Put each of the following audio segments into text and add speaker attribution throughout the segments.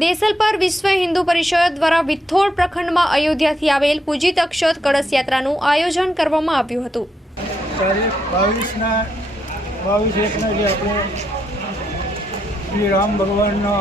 Speaker 1: દેસલપર વિશ્વ હિન્દુ પરિષદ દ્વારા વિથોળ પ્રખંડમાં અયોધ્યાથી આવેલ પૂજિત અક્ષત કળશ યાત્રાનું આયોજન કરવામાં આવ્યું હતું.
Speaker 2: તારીખ જે આપણે શ્રી રામ ભગવાનનો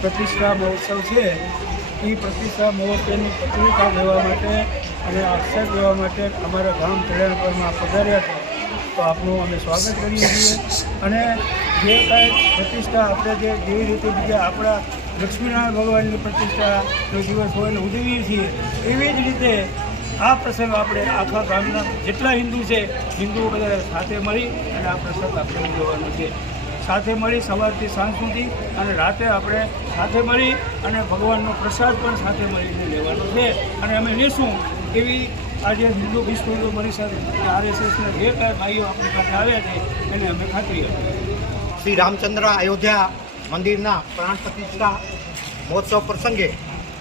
Speaker 2: પ્રતિષ્ઠા મહોત્સવ છે, એ પ્રતિષ્ઠા મહોત્સવની પત્રિકા લેવા માટે અને અક્ષર લેવા માટે અમારા ગામ કલ્યાણપુરમાં પધાર્યા છે. તો આપનું અમે સ્વાગત કરીએ છીએ. અને જે કાંઈ પ્રતિષ્ઠા આપણે જે જેવી રીતે બીજા આપણા લક્ષ્મીનારાયણ ભગવાનની પ્રતિષ્ઠાનો દિવસ હોય ઉજવીએ છીએ, એવી જ રીતે આ પ્રસંગ આપણે આખા ગામના જેટલા હિન્દુ છે, હિન્દુઓ બધા સાથે મળી અને આ પ્રસંગ આપણે ઉજવવાનો છે. સાથે મળી સવારથી સાંજ સુધી અને રાતે આપણે સાથે મળી અને ભગવાનનો પ્રસાદ પણ સાથે મળીને લેવાનો છે. અને અમે લેશું એવી આજે હિન્દુ વિશ્વ હિન્દુ પરિષદ આરએસએસના જે કાંઈ ભાઈઓ આપણી પાસે આવ્યા છે, એને અમે ખાતરી આપી
Speaker 3: શ્રી રામચંદ્ર અયોધ્યા મંદિરના પ્રાણ પ્રતિષ્ઠા મહોત્સવ પ્રસંગે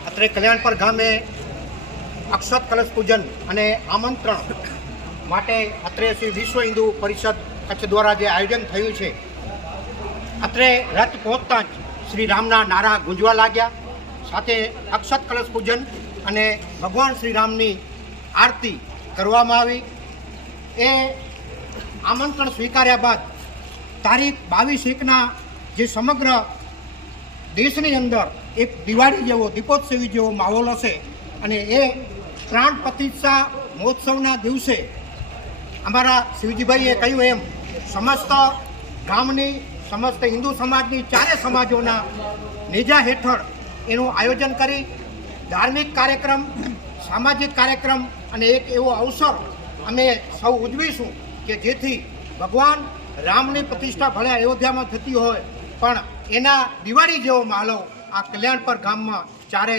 Speaker 3: અત્રે કલ્યાણપર ગામે અક્ષત કલશ પૂજન અને આમંત્રણ માટે અત્રે શ્રી વિશ્વ હિન્દુ પરિષદ કચ્છ દ્વારા જે આયોજન થયું છે, અત્રે રથ પહોંચતા જ શ્રી રામના નારા ગુંજવા લાગ્યા. સાથે અક્ષત કલશ પૂજન અને ભગવાન શ્રી રામની આરતી કરવામાં આવી. એ આમંત્રણ સ્વીકાર્યા બાદ તારીખ બાવીસ એકના જે સમગ્ર દેશની અંદર એક દિવાળી જેવો, દીપોત્સવી જેવો માહોલ હશે અને એ પ્રાણ પ્રતિષ્ઠા મહોત્સવના દિવસે અમારા શિવજીભાઈએ કહ્યું એમ, સમસ્ત ગામની, સમસ્ત હિન્દુ સમાજની, ચારે સમાજોના નેજા હેઠળ એનું આયોજન કરી ધાર્મિક કાર્યક્રમ, સામાજિક કાર્યક્રમ અને એક એવો અવસર અમે સૌ ઉજવીશું કે જેથી ભગવાન રામની પ્રતિષ્ઠા ભલે અયોધ્યામાં થતી હોય પણ એના દિવાળી જેવો માલો આ કલ્યાણપર ગામમાં ચારે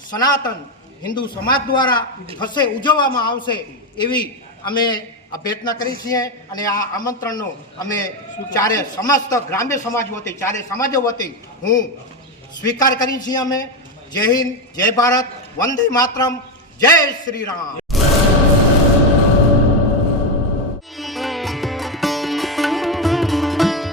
Speaker 3: સનાતન હિન્દુ સમાજ દ્વારા થશે ઉજવવામાં આવશે એવી અમે અભ્યર્થના કરી છીએ અને આ આમંત્રણનો અમે ચારે સમસ્ત ગ્રામ્ય સમાજ વતી, ચારે સમાજો વતી હું સ્વીકાર કરી છીએ અમે. જય હિન્દ, જય ભારત, વંદે માતરમ, જય શ્રી રામ.